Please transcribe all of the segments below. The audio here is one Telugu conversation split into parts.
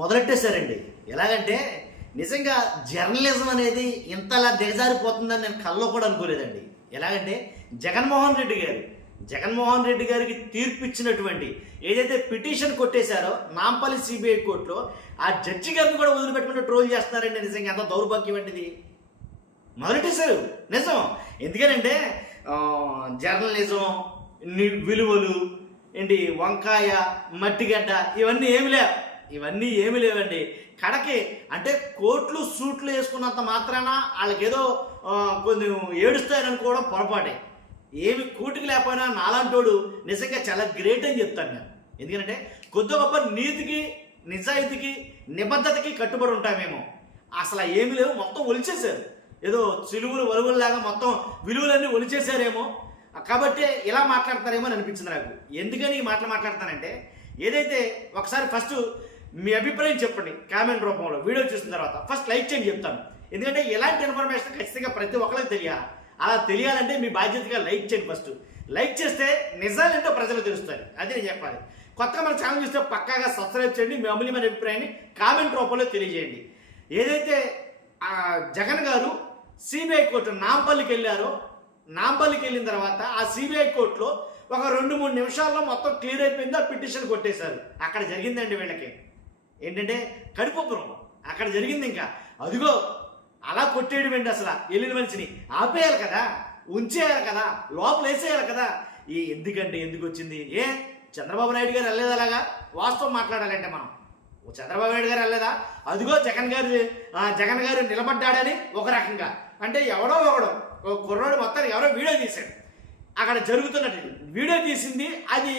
మొదలెట్టేశారండి. ఎలాగంటే నిజంగా జర్నలిజం అనేది ఇంతలా దిగజారిపోతుందని నేను కల్లో కూడా అనుకోలేదండి. ఎలాగంటే జగన్మోహన్ రెడ్డి గారికి తీర్పు ఇచ్చినటువంటి ఏదైతే పిటిషన్ కొట్టేశారో నాంపల్లి సిబిఐ కోర్టులో ఆ జడ్జి గారిని కూడా వదిలిపెట్టుకుంటూ ట్రోల్ చేస్తున్నారండి. నిజంగా ఎంత దౌర్భాగ్యం వంటిది. మొదలెట్టేశారు నిజం. ఎందుకనంటే జర్నలిజం విలువలు ఏంటి, వంకాయ, మట్టిగడ్డ ఇవన్నీ ఏమి లేవండి. కడకి అంటే కోట్లు సూట్లు వేసుకున్నంత మాత్రాన వాళ్ళకేదో కొన్ని ఏడుస్తాయని అనుకోవడం పొరపాటే. ఏమి కూటికి లేకపోయినా నాలాంటోడు నిజంగా చాలా గ్రేట్ అని చెప్తాను నేను. ఎందుకంటే కొద్ది గొప్ప నీతికి, నిజాయితీకి, నిబద్ధతకి కట్టుబడి ఉంటామేమో. అసలు ఏమి లేవు, మొత్తం ఒలిచేశారు. ఏదో చిలువులు వలువుల్లాగా మొత్తం విలువలన్నీ ఒలిచేశారేమో. కాబట్టి ఇలా మాట్లాడతారేమో అని అనిపించింది నాకు. ఎందుకని ఈ మాటలు మాట్లాడతానంటే, ఏదైతే ఒకసారి ఫస్ట్ మీ అభిప్రాయం చెప్పండి కామెంట్ రూపంలో. వీడియో చూసిన తర్వాత ఫస్ట్ లైక్ చేయండి చెప్తాను. ఎందుకంటే ఎలాంటి ఇన్ఫర్మేషన్ ఖచ్చితంగా ప్రతి ఒక్కరికి తెలియాలి. అలా తెలియాలంటే మీ బాధ్యతగా లైక్ చేయండి. ఫస్ట్ లైక్ చేస్తే నిజాలేంటో ప్రజలు తెలుస్తారు. అది నేను చెప్పాలి. కొత్తగా మన ఛానల్ చూస్తే పక్కాగా సబ్స్క్రైబ్ చేయండి. మీ అమూల్యమైన అభిప్రాయాన్ని కామెంట్ రూపంలో తెలియజేయండి. ఏదైతే జగన్ గారు సిబిఐ కోర్టు నాంపల్లికి వెళ్ళారో, నాంపల్లికి వెళ్ళిన తర్వాత ఆ సిబిఐ కోర్టులో ఒక 2-3 నిమిషాల్లో మొత్తం క్లియర్ అయిపోయింది. ఆ పిటిషన్ కొట్టేశారు. అక్కడ జరిగిందండి వీళ్ళకి ఏంటంటే కడుపుపురం. అక్కడ జరిగింది. ఇంకా అదిగో అలా కొట్టేయడం ఏంటి, అసలు వెళ్ళిన మనిషిని ఆపేయాలి కదా, ఉంచేయాలి కదా, లోపల వేసేయాలి కదా. ఎందుకు వచ్చింది? చంద్రబాబు నాయుడు గారు వెళ్ళలేదు. అలాగా వాస్తవం మాట్లాడాలంటే మనం చంద్రబాబు నాయుడు గారు వెళ్ళలేదా? అదిగో జగన్ గారు నిలబడ్డాడని ఒక రకంగా అంటే ఎవడో కుర్రోడు మొత్తానికి ఎవరో వీడియో తీశాడు. అక్కడ జరుగుతున్నట్టు వీడియో తీసింది అది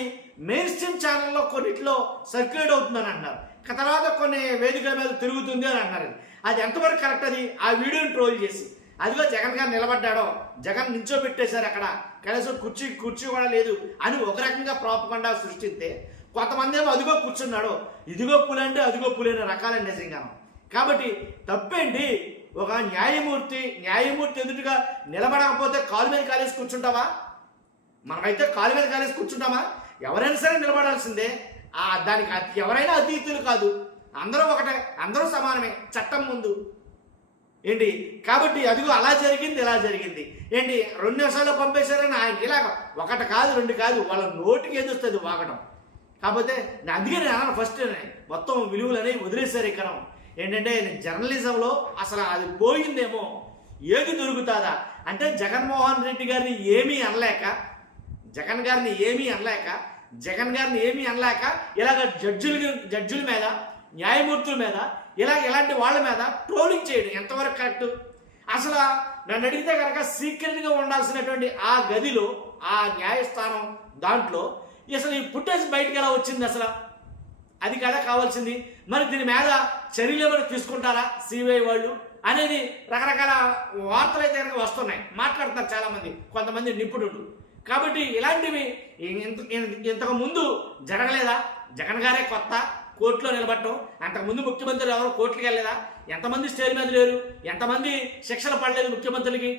మెయిన్ స్ట్రీమ్ ఛానల్లో కొన్నిట్లో సర్క్యులేట్ అవుతుందని అంటున్నారు. తర్వాత కొన్ని వేదికల మీద తిరుగుతుంది అని అంటున్నారు. అది ఎంతవరకు కరెక్ట్? అది ఆ వీడియోని ట్రోల్ చేసి అదిగో జగన్ గారు నిలబడ్డాడో, జగన్ నించోబెట్టేశారు అక్కడ, కనీసం కుర్చీ కూడా లేదు అని ఒక రకంగా ప్రాపగండా సృష్టిస్తే, కొంతమంది ఏమో అదిగో కూర్చున్నాడు, ఇదిగో పులంటే అదిగో పులైన రకాలండి నిజంగా. కాబట్టి తప్పేంటి? ఒక న్యాయమూర్తి ఎదుటిగా నిలబడకపోతే కాలు మీద కాలేసి కూర్చుంటావా? మనమైతే కాలు మీద కాలేసి కూర్చుంటామా? ఎవరైనా సరే నిలబడాల్సిందే. దానికి ఎవరైనా అతీతులు కాదు. అందరూ ఒకటే, అందరూ సమానమే చట్టం ముందు ఏంటి. కాబట్టి అదిగో అలా జరిగింది, ఇలా జరిగింది ఏంటి. 2 నిమిషాల్లో పంపేశారని ఆయనకి ఇలాగ ఒకటి కాదు, 2 కాదు, వాళ్ళ నోటికి ఏదొస్తుంది వాగడం. కాకపోతే అందుకే నేను ఫస్ట్ మొత్తం విలువలు అనేవి వదిలేశారు. ఇక్కడ ఏంటంటే జర్నలిజంలో అసలు అది పోయిందేమో. ఏది దొరుకుతుందా అంటే జగన్మోహన్ రెడ్డి గారిని ఏమీ అనలేక, జగన్ గారిని ఏమీ అనలేక ఇలాగ జడ్జుల మీద, న్యాయమూర్తుల మీద, ఇలాంటి వాళ్ళ మీద ట్రోలింగ్ చేయడం ఎంతవరకు కరెక్ట్? అసలు నన్ను అడిగితే కనుక సీక్రెట్గా ఉండాల్సినటువంటి ఆ గదిలో, ఆ న్యాయస్థానం దాంట్లో అసలు ఈ ఫుటేజ్ బయటకు ఎలా వచ్చింది? అసలు అది కదా కావాల్సింది. మరి దీని మీద చర్యలు ఏమైనా తీసుకుంటారా సిబిఐ వాళ్ళు అనేది రకరకాల వార్తలు అయితే కనుక వస్తున్నాయి, మాట్లాడుతున్నారు చాలామంది, కొంతమంది నిపుణులు. కాబట్టి ఇలాంటివి ఇంతకు ముందు జరగలేదా? జగన్ గారే కొత్త కోర్టులో నిలబడటం. అంతకుముందు ముఖ్యమంత్రులు ఎవరు కోర్టుకి వెళ్ళలేదా? ఎంతమంది స్టేజ్ మీద లేరు? ఎంతమంది శిక్షలు పడలేదు ముఖ్యమంత్రులకి?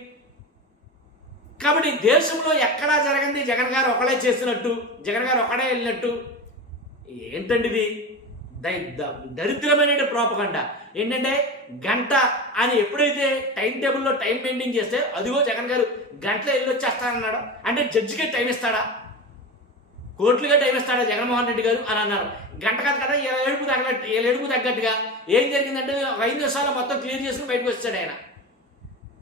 కాబట్టి దేశంలో ఎక్కడా జరగంది జగన్ గారు ఒకడే చేసినట్టు, జగన్ గారు ఒకడే వెళ్ళినట్టు. ఏంటండి ఇది? దరిద్రమైన ప్రాపగండా. ఏంటంటే గంట అని ఎప్పుడైతే టైం టేబుల్లో టైం మెయింటైన్ చేస్తే అదిగో జగన్ గారు గంటలో వెళ్ళొచ్చేస్తానన్నాడు అంటే జడ్జికే టైం ఇస్తాడా? కోర్టులుగా టైం ఇస్తాడా జగన్మోహన్ రెడ్డి గారు అని అన్నారు. గంట కాదు కదా, 7 ఏడుపు తగ్గట్టుగా ఏం జరిగిందంటే 5 నిమిషాలు మొత్తం క్లియర్ చేసుకుని బయటకు వచ్చాడు ఆయన.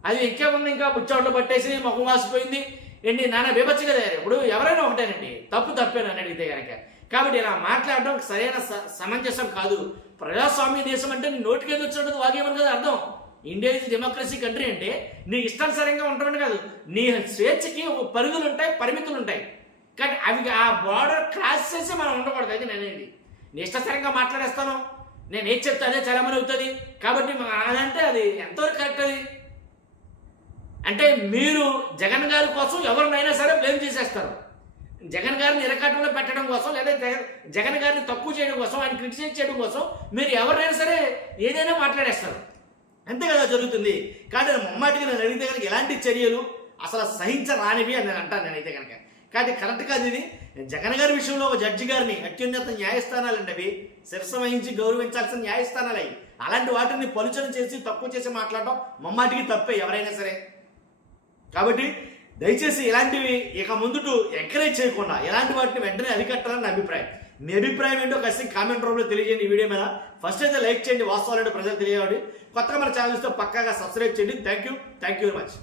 అది ఇంకేముంది, ఇంకా బుచ్చోట్లు పట్టేసి ముఖం వాసిపోయింది ఏంటి, నాన్న బీభత్స కదా. ఇప్పుడు ఎవరైనా ఒకటేనండి, తప్పేనని అడిగితే కనుక. కాబట్టి ఇలా మాట్లాడడం సరైన సమంజసం కాదు. ప్రజాస్వామ్య దేశం అంటే నీ నోటికి ఏది వచ్చినట్టు వాగేమని కదా అర్థం. ఇండియా ఇస్ డెమోక్రసీ కంట్రీ అంటే నీ ఇష్టానుసారంగా ఉండడం కాదు, నీ స్వేచ్ఛకి ఒక పరిధులు ఉంటాయి, పరిమితులు ఉంటాయి. కానీ అవి ఆ బార్డర్ క్రాస్ చేసి మనం ఉండకూడదు. అది నేనేది నీ ఇష్టానుసారంగా మాట్లాడేస్తాను, నేను ఏది చెప్తే అదే చలమని అవుతుంది. కాబట్టి అదంటే అది ఎంతవరకు కరెక్ట్? అది అంటే మీరు జగన్ గారి కోసం ఎవరినైనా సరే బ్లేమ్ చేసేస్తారు. జగన్ గారిని ఇరకాటంలో పెట్టడం కోసం, లేదా జగన్ గారిని తక్కువ చేయడం కోసం, ఆయన క్రిటిసైజ్ చేయడం కోసం మీరు ఎవరినైనా సరే ఏదైనా మాట్లాడేస్తారు. అంతే కదా జరుగుతుంది. కాబట్టి ముమ్మాటికి నేను అడిగితే కనుక ఎలాంటి చర్యలు అసలు సహించరానివి అని నేను అంటాను నేనైతే కనుక. కాబట్టి కరెక్ట్ కాదు ఇది. జగన్ గారి విషయంలో ఒక జడ్జి గారిని, అత్యున్నత న్యాయస్థానాలండి అవి, శిరస వహించి గౌరవించాల్సిన న్యాయస్థానాలు అవి. అలాంటి వాటిని పలుచన చేసి తక్కువ చేసి మాట్లాడటం ముమ్మాటికి తప్పే ఎవరైనా సరే. కాబట్టి దయచేసి ఇలాంటివి ఇక ముందుటు ఎంకరేజ్ చేయకుండా ఇలాంటి వాటిని వెంటనే అరికట్టాలని నా అభిప్రాయం. మీ అభిప్రాయం ఏంటో ఖచ్చితంగా కామెంట్ రూపంలో తెలియజేయండి. ఈ వీడియో మీద ఫస్ట్ అయితే లైక్ చేయండి, వాస్తవాలు ప్రజలు తెలియజేయండి. కొత్తగా మన ఛానల్ చూస్తే పక్కాగా సబ్స్క్రైబ్ చేయండి. Thank you very much.